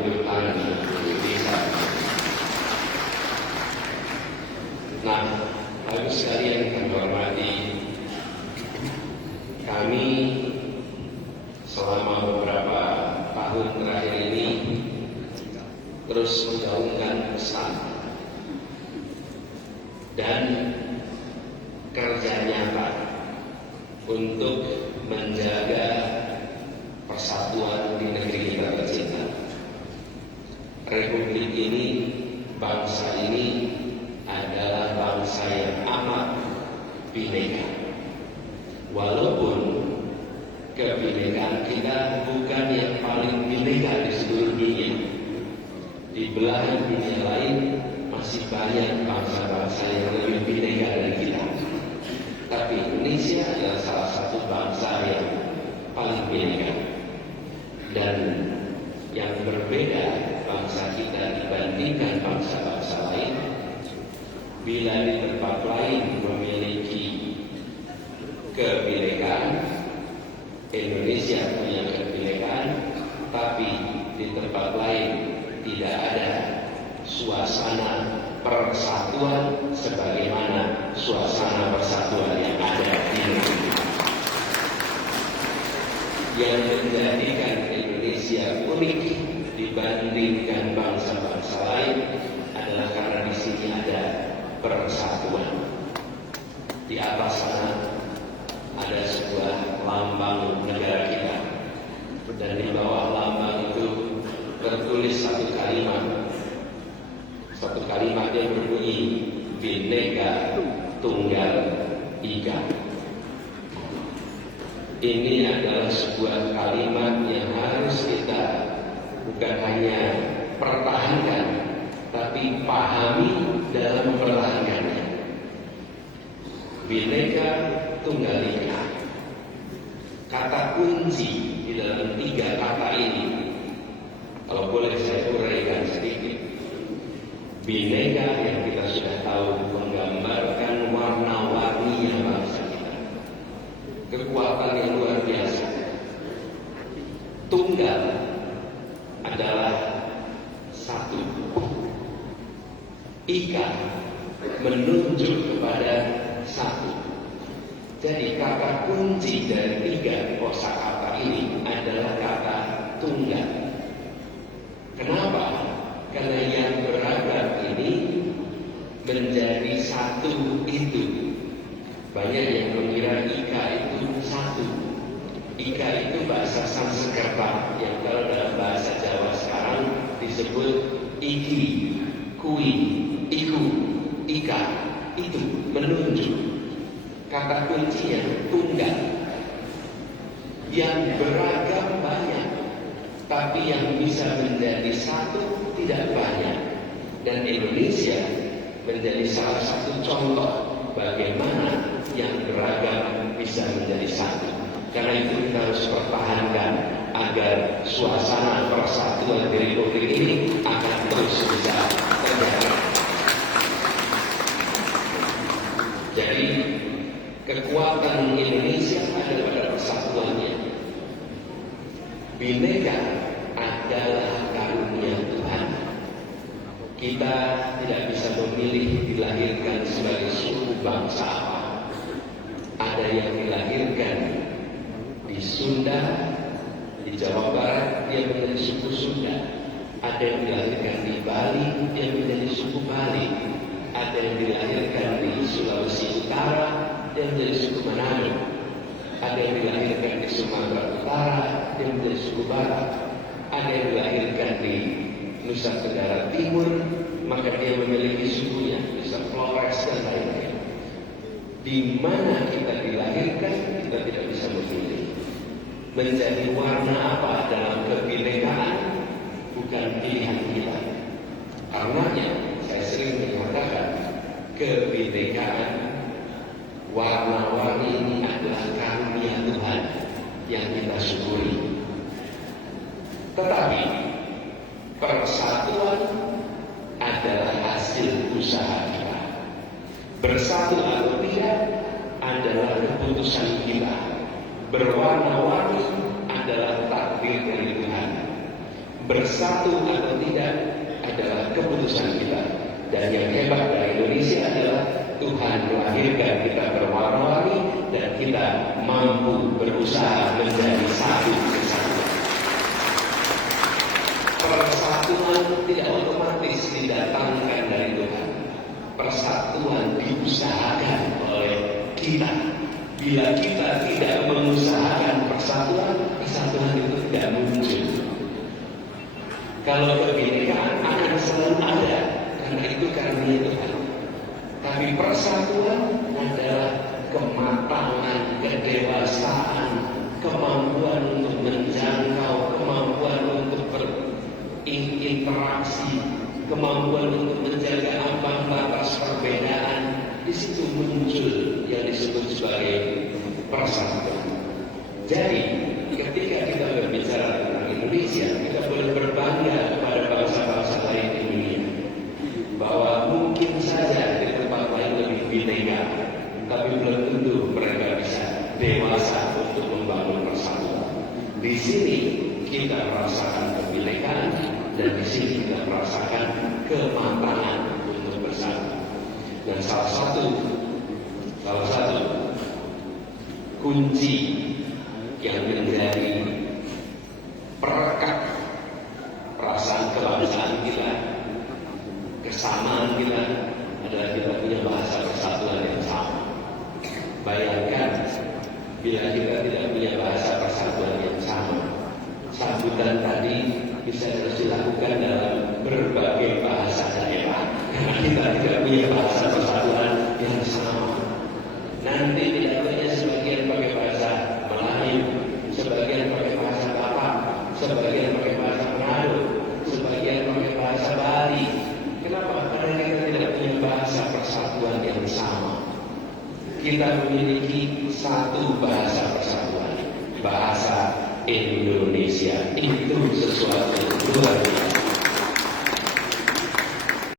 libur panjang bisa. Nah, Bapak sekalian yang kami hormati, kami selama beberapa tahun terakhir ini terus menggaungkan pesan dan kerja nyata untuk menjaga persatuan di negeri kita tercinta. Republik ini, bangsa ini adalah bangsa yang amat bineka. Walaupun kebinekaan kita bukan yang paling bineka di seluruh dunia. Di belahan dunia lain masih banyak bangsa-bangsa yang lebih bineka dari kita. Tapi Indonesia adalah salah satu bangsa yang paling bineka. Dan yang berbeda bangsa kita dibandingkan bangsa-bangsa lain, bila di tempat lain memiliki kebinekaan, Indonesia punya kebinekaan, tapi di tempat lain tidak ada suasana persatuan sebagaimana suasana persatuan yang ada di Indonesia. Yang menjadikan Indonesia unik dibandingkan bangsa-bangsa lain adalah karena di sini ada persatuan. Di atas sana ada sebuah lambang negara kita, dan di bawah lambang itu tertulis satu kalimat yang berbunyi Bhinneka Tunggal Ika. Ini adalah sebuah kalimat yang harus kita bukan hanya pertahankan, tapi pahami dalam mempertahankannya. Bhinneka Tunggal Ika, kata kunci di dalam tiga kata ini, kalau boleh saya uraikan sedikit. Bhinneka yang kita sudah tahu menggambarkan warna-warninya bangsa kita, kekuatan yang luar biasa. Tunggal adalah satu. Ika menunjuk kepada satu. Jadi kata kunci dari tiga kosakata ini adalah kata tunggal. Kenapa? Karena yang beragam ini menjadi satu itu. Banyak yang mengira Ika itu satu. Ika itu bahasa Sanskerta yang kalau dalam bahasa Jawa sekarang disebut iki, kui, iku, ika. Itu menunjuk. Kata kuncinya tunggal. Yang beragam banyak, tapi yang bisa menjadi satu tidak banyak. Dan Indonesia menjadi salah satu contoh bagaimana yang beragam bisa menjadi satu. Karena itu kita harus pertahankan agar suasana persatuan di Republik ini akan terus bisa terjaga. Jadi kekuatan Indonesia ada pada persatuannya. Bhinneka adalah karunia Tuhan. Kita tidak bisa memilih dilahirkan sebagai suku bangsa apa. Ada yang dilahirkan di Sunda, di Jawa Barat, dia menjadi suku Sunda. Ada yang dilahirkan di Bali, dia menjadi suku Bali. Ada yang dilahirkan di Sulawesi Utara, dia menjadi suku Manado. Ada yang dilahirkan di Sumatera Utara, dia menjadi suku Barat. Ada yang dilahirkan di Nusa Tenggara Timur, maka dia memiliki sukunya, Nusa Flores dan lainnya. Di mana kita dilahirkan, kita tidak bisa memilih. Menjadi warna apa dalam kebinekaan bukan pilihan kita. Karenanya saya sering mengatakan kebinekaan warna-warni ini adalah karunia Tuhan yang kita syukuri. Tetapi persatuan adalah hasil usaha kita. Bersatu atau tidak adalah keputusan kita. Berwarna-warni adalah takdir dari Tuhan. bersatu atau tidak adalah keputusan kita. Dan yang hebat dari Indonesia adalah Tuhan melahirkan kita berwarna-warni dan kita mampu berusaha menjadi satu kesatuan. Persatuan tidak otomatis didatangkan dari Tuhan. Persatuan diusahakan oleh kita. Bila kita tidak mengusahakan persatuan, persatuan itu tidak muncul. Kalau kebinekaan akan selalu ada, karena itu karunia Tuhan. Tapi persatuan adalah kematangan, kedewasaan, kemampuan untuk menjangkau, kemampuan untuk berinteraksi, kemampuan untuk menjaga ambang batas perbedaan. Di situ muncul yang disebut sebagai persatuan. Jadi, ketika kita berbicara tentang Indonesia, kita boleh berbangga kepada bangsa-bangsa lain di dunia. Bahwa mungkin saja di tempat lain lebih bineka, tapi belum tentu mereka bisa dewasa untuk membangun persatuan. Di sini kita merasakan kebinekaan dan di sini kita merasakan kematangan untuk bersatu. Dan salah satu kunci yang menjadi perekat perasaan kebangsaan kita, kesamaan kita adalah kita punya bahasa persatuan yang sama. Bayangkan bila kita tidak punya bahasa persatuan yang sama, sambutan tadi bisa terus dilakukan dalam berbagai bahasa daerah. Karena kita tidak punya bahasa persatuan yang sama. Nanti tidak punya sebagian pakai bahasa Melayu, sebagian pakai bahasa Batak, sebagian pakai bahasa Manado, sebagian pakai bahasa Bali. Kenapa? Karena kita tidak punya bahasa persatuan yang sama. Kita memiliki satu bahasa persatuan, bahasa Indonesia. Itu sesuatu luar biasa.